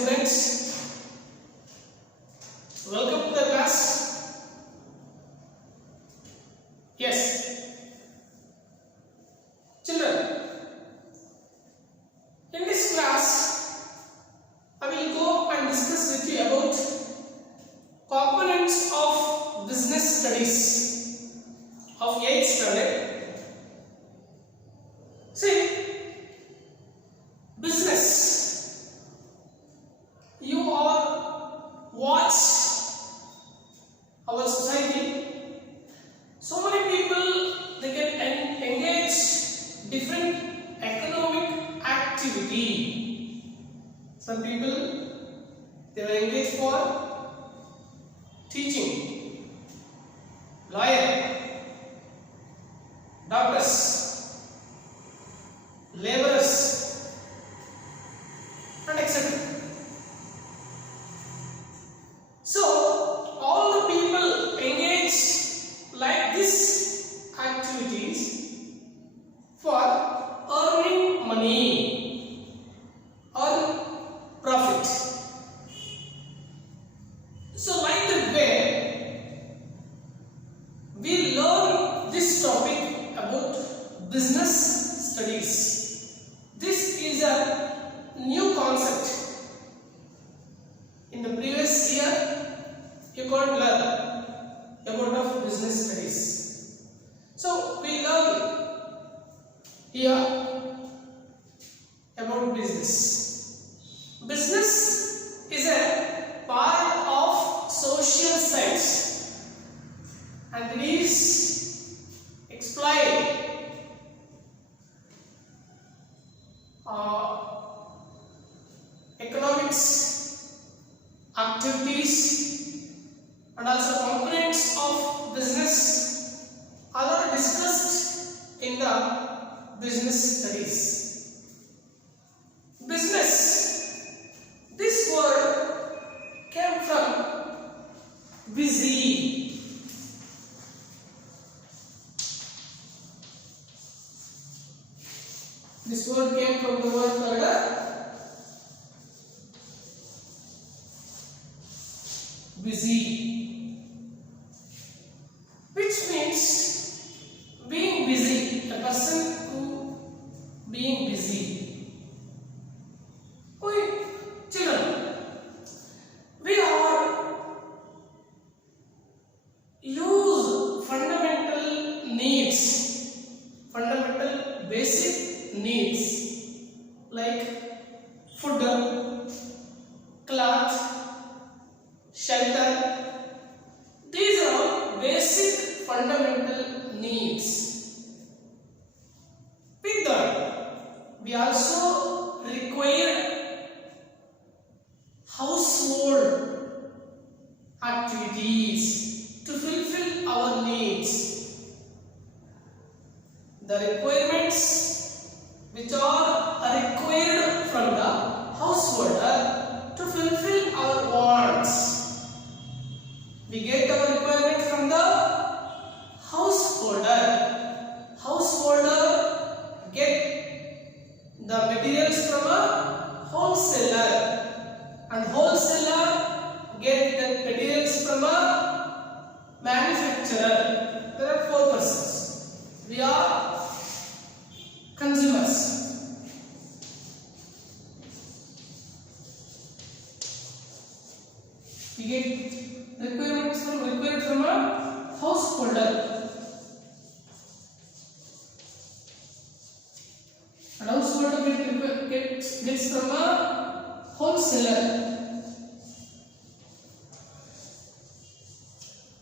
students, welcome to the class. Yes, children, in this class I will go and discuss with you about components of business studies of 8th standard. See, business, you are watch our society. So many people, they can engage different economic activity. Some people, they will engage for teaching, lawyer, doctors, laborers, and etc. So all the people engage like this activities for earning money or profit. So like that way we learn this topic about business studies. This is a new concept. In the previous year you could learn about of business studies. So we learn here about business. Business is a part of social science and it is explained economics, activities, and also components of business are discussed in the business studies. Business, this word came from busy. This word came from the word called busy, which means being busy, a person who being busy. Children, we are use fundamental needs, fundamental basic needs like food, cloth, shelter. These are all basic fundamental needs. With that, we also require household activities to fulfill our needs. The requirements which are required from the householder to fulfill our wants. We get our requirement from the householder. Householder get the materials from a wholesaler, and wholesaler get the materials from a manufacturer. There are 4 persons. We are consumers. We get required from a householder, and householder gets from a wholesaler.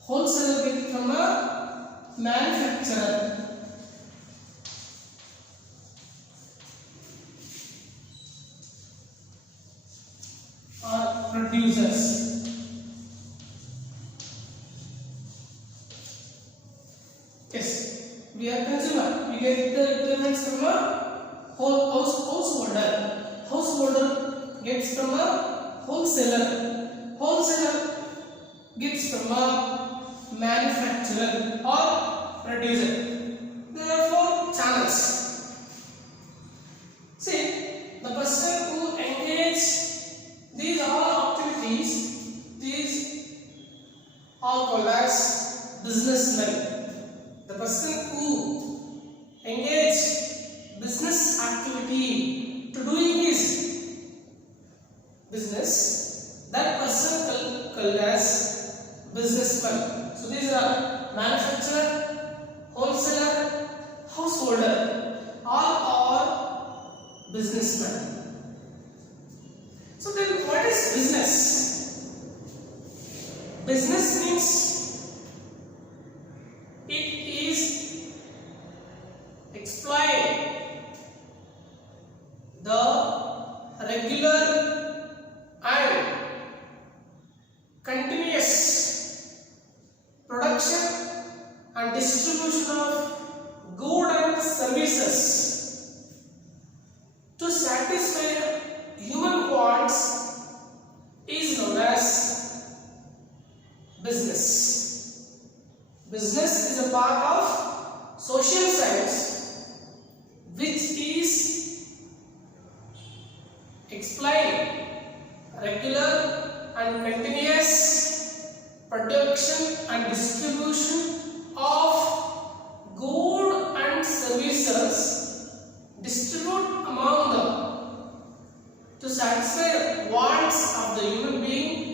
Wholesaler gets from a manufacturer. Or producers. Yes, we are consumer. We get the requirements from a householder. Householder gets from a wholesaler. Wholesaler gets from a manufacturer or producer. There are 4 channels. See, the person who engages these called as businessman. So these are manufacturer, wholesaler, householder, all are businessmen. So then what is business? Business means it is exploit the regular and continuous production and distribution of goods and services to satisfy human wants is known as business. Business is a part of social science which is explain regular and continuous production and distribution of goods and services distribute among them to satisfy the wants of the human being.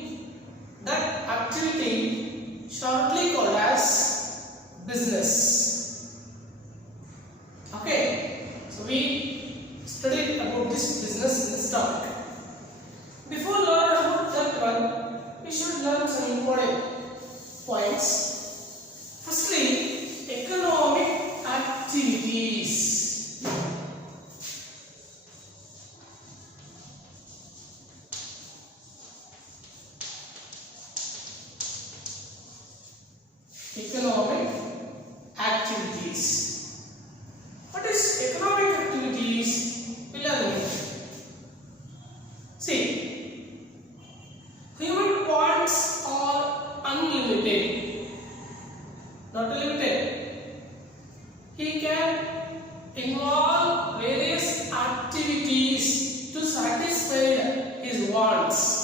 That activity shortly called as business. Okay, so we studied about this business in this topic. Before learning about that one, we should learn some important points. Firstly, economic activities. Economic activities. What is economic activities? We learn it. See, human wants are unlimited, not limited. He can involve various activities to satisfy his wants.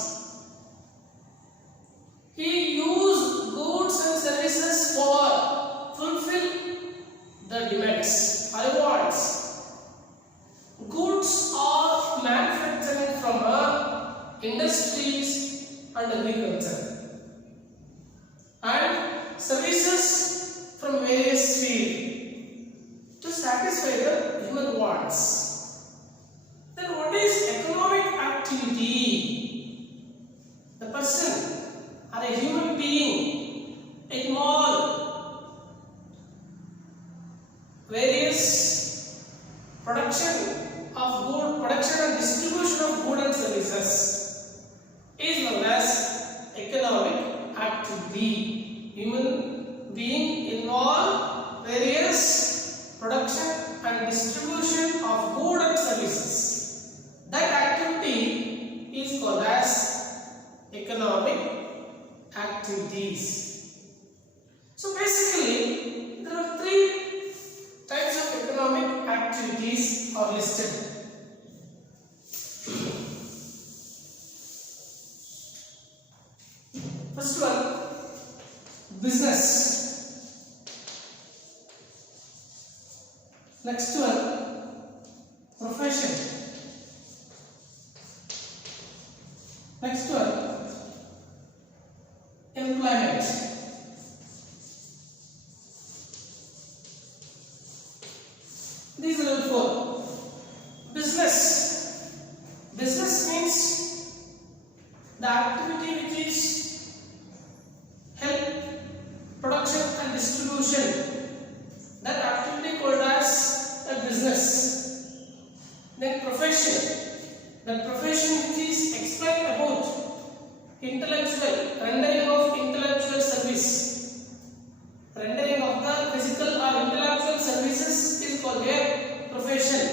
He uses goods and services for fulfill the demands or wants. Goods are manufactured from industries and agriculture, and services from various fields to satisfy the human wants. Then what is economic activity? The person or a human being involve various production and distribution of goods and services is known as economic activity. Human being involve various production and distribution of goods and services. That activity is called as economic activities. So basically, there are three types of economic activities are listed. First one, business. Next one, profession. Next one, employment. These are all four. Business. Business means the activity which is help production and distribution. That activity called as a business. Then profession. That profession which is explained about rendering of intellectual service. Rendering of the physical or intellectual services is called a profession.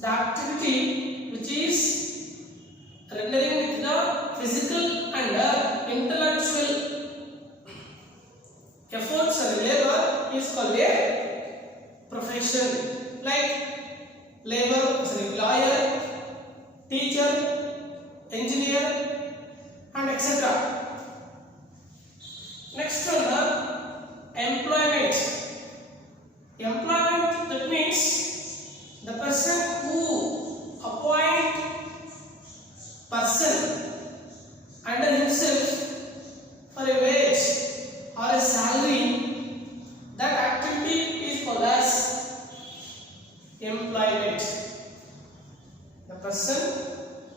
The activity which is rendering with the physical and intellectual efforts and labor is called a profession. Like lawyer, teacher, engineer, and etc. Next one, employment. Employment, that means the person who appoint person under himself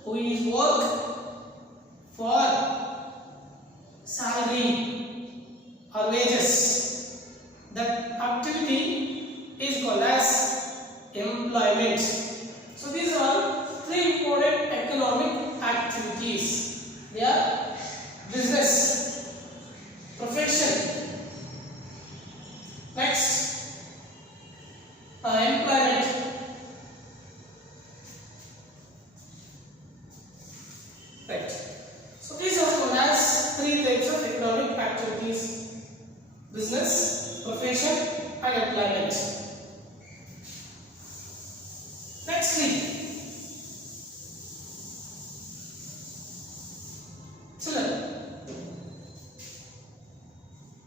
who is work for salary or wages. That activity is called as employment. So these are three important economic activities. They are business, profession, next employment. Right. So these are called as three types of economic activities: business, profession, and employment. Nextly, children,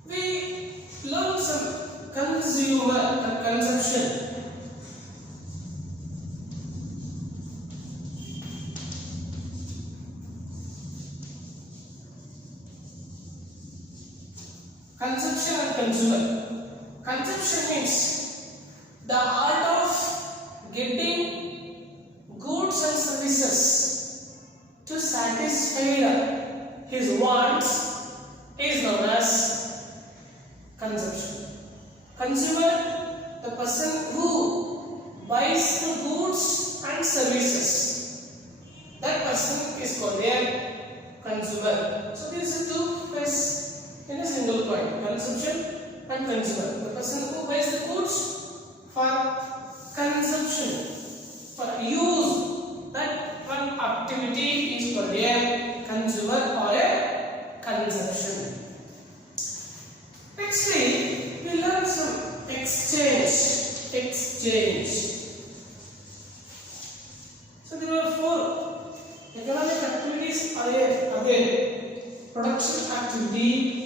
we learn some consumer and consumption. Consumption and consumer. Consumption means the art of getting goods and services to satisfy his wants is known as consumption. Consumer, the person who buys the goods and services, that person is called a consumer. So these are two ways in a single coin: consumption and consumer. The person who buys the goods for consumption, for use, that one activity is called a consumer or a consumption. Nextly, we learn some exchange. So there are four economic activities are again: production activity,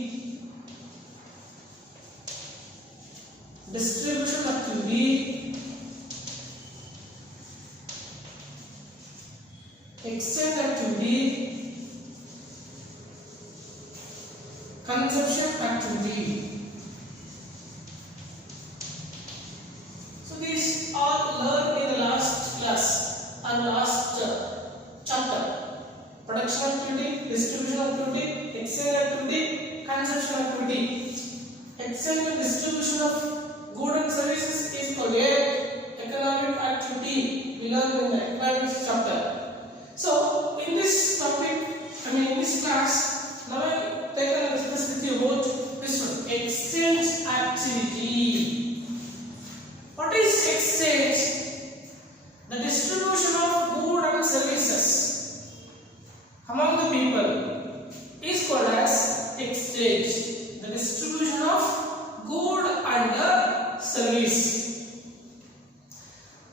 distribution activity, exchange activity, consumption activity. So these all learned in the last class or last chapter: production activity, distribution activity, exchange activity, consumption activity. Exchange and distribution of goods and services is called a economic activity. We learned in the economics chapter. So in this topic, in this class, now I take a discuss with you about this one: exchange activity. What is exchange? The distribution of goods and services among the people is called as exchange. The distribution of good and the service.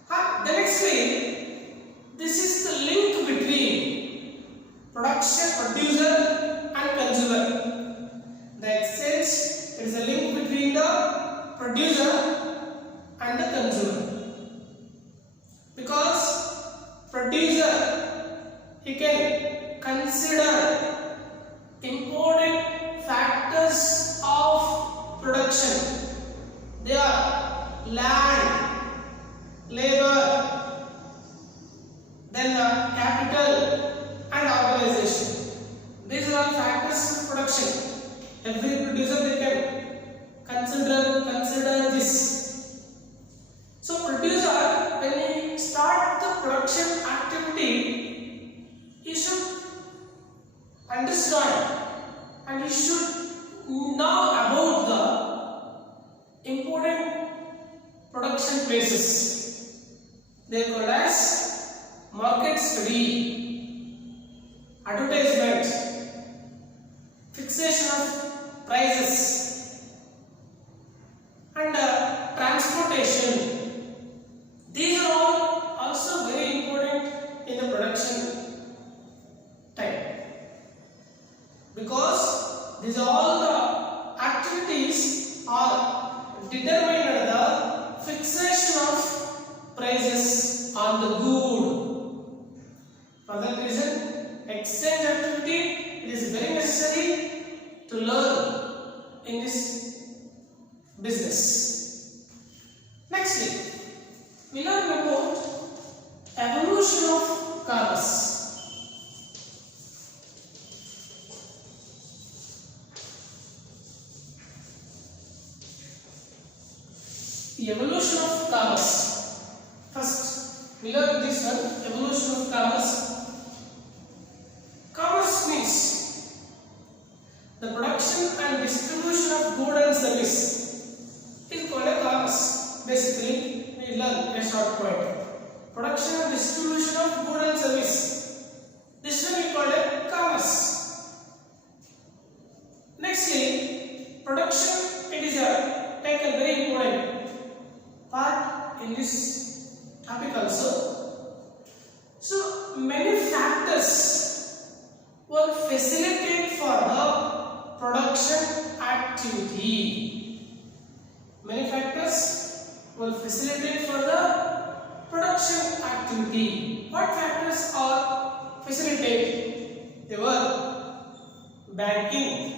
The next way, this is the link between producer and consumer. The exchange is a link between the producer and the consumer, because producer, he can consider important factors of production. They are land, labor, then the capital and organization. These are all factors of production. Every producer, they can consider this. So producer, when he start the production activity, he should understand and he should know about the important production places. They are called as market study, advertisement, fixation of prices, and transportation. These are all also very important in the production time, because these are all the activities are determined at the fixation of prices on the good. For that reason, exchange activity, it is very necessary to learn in this business. Nextly, we learn about evolution of cars. of commerce. First, we learn this one, evolution of commerce. Commerce means the production and distribution of good and service is called a commerce. Basically, we learn a short point. Production and distribution of good and service. This one we call it commerce. Nextly, production, it is take a very important part in this topic also. So many factors will facilitate for the production activity. Many factors will facilitate for the production activity. What factors are facilitate? They were banking,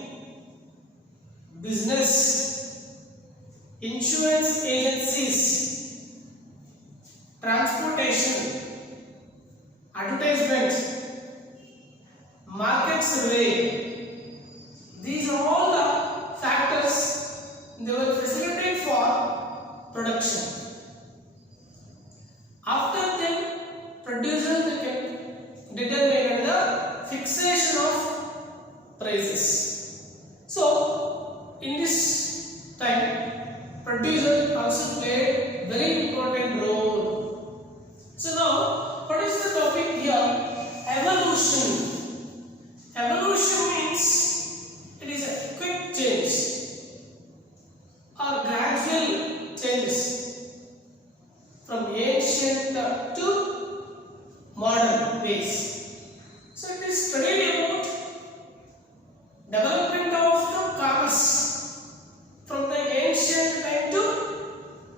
business, insurance agencies, transportation, advertisement, market survey. These are all the factors they will facilitate for production. After them, producers can determine the fixation of prices. So, in this time, producers also played very important role. So now, what is the topic here? Evolution. Evolution means it is a quick change or gradual changes from ancient to modern ways. So it is studied about development of the commerce from the ancient time to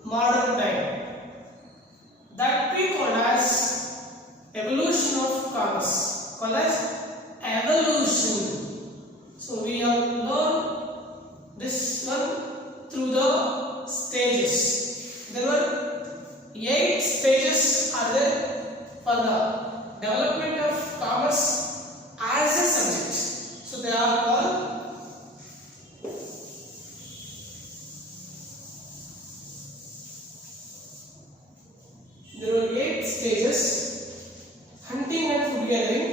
modern time. That we call as evolution of commerce. Called as evolution. So we have learned this one through the stages. There were 8 stages are there for the development of commerce as a subject. So they are called there were 8 stages: hunting and food gathering,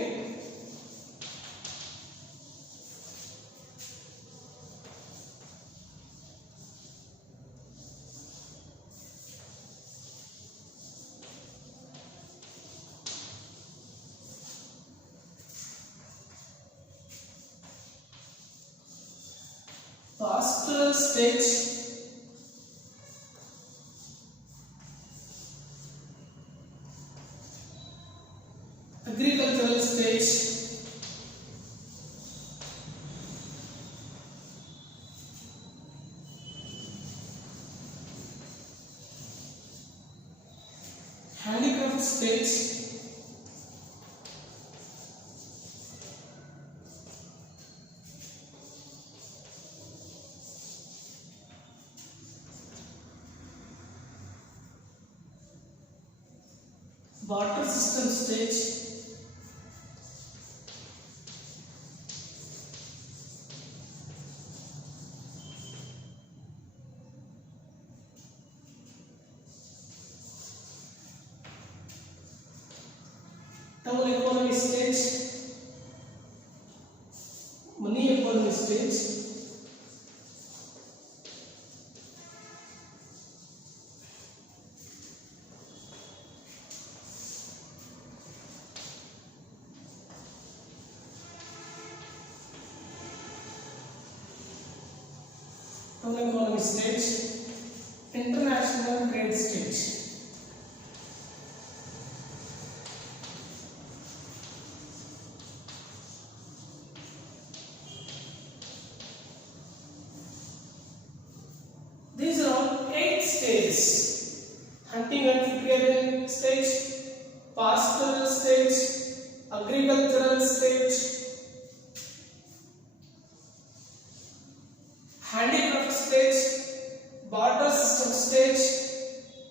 pastoral stage, agricultural stage, handicraft stage, barter system stage, town economy stage, money economy stage, town economy stage, international trade stage. These are all 8 stages: hunting and food gathering stage, pastoral stage, agricultural stage, handicraft stage, barter system stage,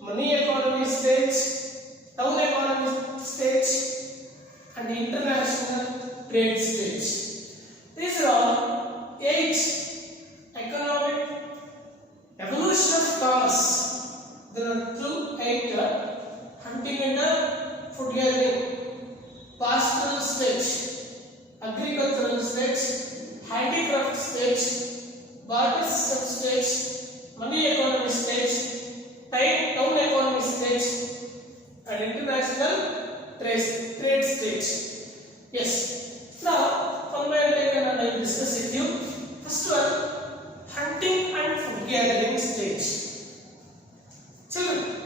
money economy stage, town economy stage, and international trade stage. These are all 8 economic evolution of commerce. There are 2 to 8, hunting and food gathering, pastoral stage, agricultural stage, handicraft stage, barter system stage, money economy stage, town economy stage, and international trade stage. Yes. Now, one by one I will discuss with you. First one, hunting and food gathering stage. Children,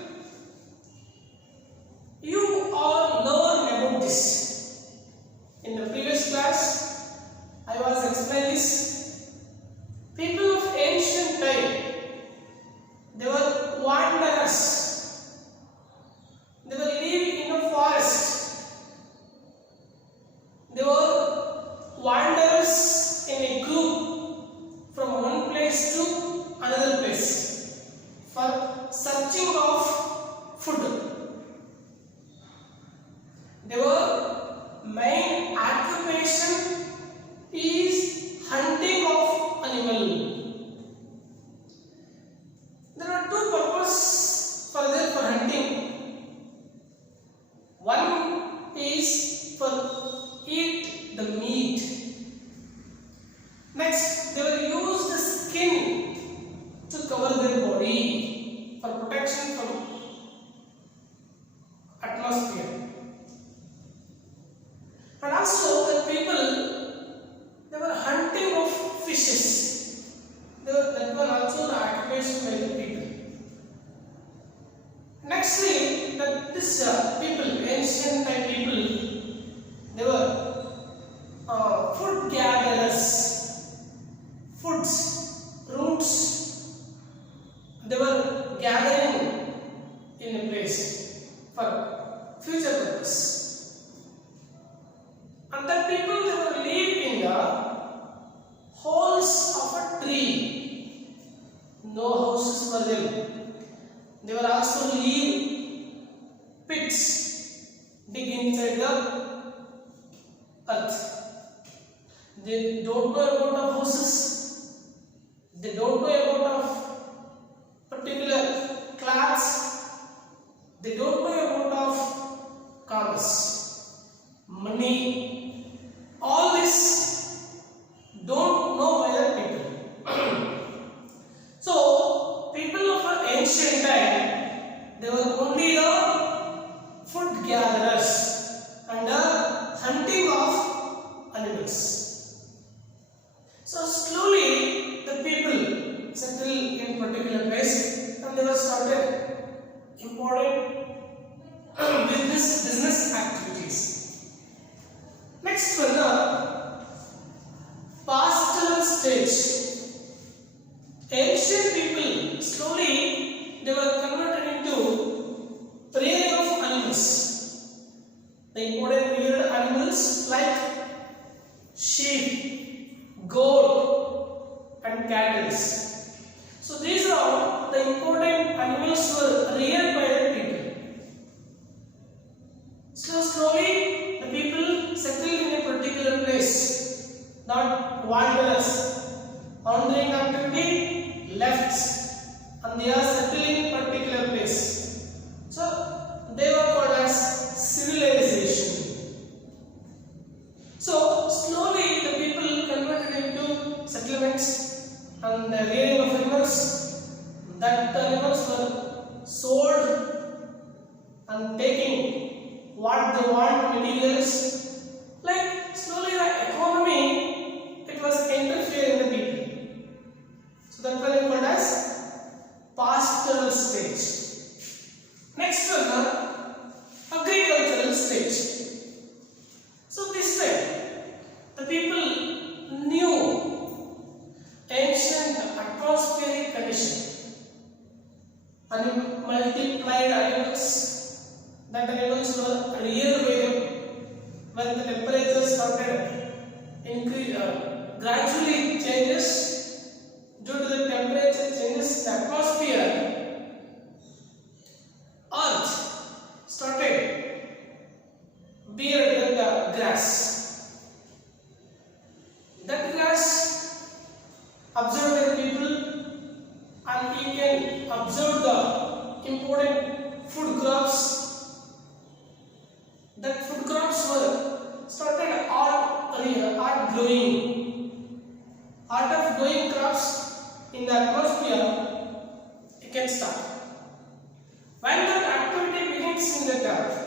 you all learn about this. In the previous class, I was explaining this. People of ancient time, they were wanderers. They were living in a forest. They were wanderers in a group from one place to another place for searching of food. Their main occupation is hunting of animal. There are two purposes for hunting. One is for eat the meat. Next, they will use the skin to cover their body for protection from atmosphere. And also the people, they were hunting of fishes. That was also the occupation by the people. Nextly, this people, ancient time people, they were food gatherers, foods, roots. They were gathering in a place for future purpose. And the people, they were live in the holes of a tree. No houses for them. They were also live pits, dig inside the earth. They don't know about the houses. They don't know about of particular clothes. They don't know about of commerce, money. All this don't know by the people. So people of ancient time, they were only the food gatherers and the hunting of animals. So slowly the people settled in particular place and they were started important business activities. Next one, the pastoral stage. Ancient people slowly they were converted into rearing of animals. The important reared animals like sheep, goat, and cattle. So these are the important animals were reared by the people. So slowly the people settled in a particular place, not wanderers. Wandering activity left and they are settling particular place. So they were called as civilization. So slowly the people converted into settlements and the rearing of animals. That animals were sold and taking what they want materials. Like slowly the economy, it was interfering in the people. So that was called as pastoral stage. Next one, agricultural stage. So this time, the people knew ancient atmospheric condition and multiplied animals. That animals were reared by them. When the temperature started gradually changes. Due to the temperature changes in the atmosphere, earth started bearing the grass. That grass observed by the people and he can observe the important food crops. That food crops were started art growing. Art of growing crops in the atmosphere, it can start. When that activity begins in the earth,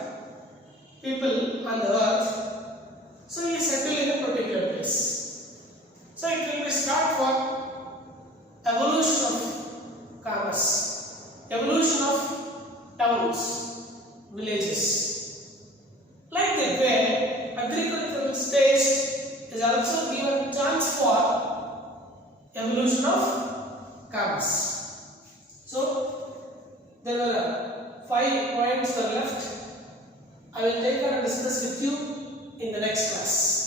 people on the earth, so you settle in a particular place. So it will be start for evolution of commerce, evolution of towns, villages. Like that way, agricultural stage is also given chance for evolution of commerce. So there were 5 points were left. I will take and discuss with you in the next class.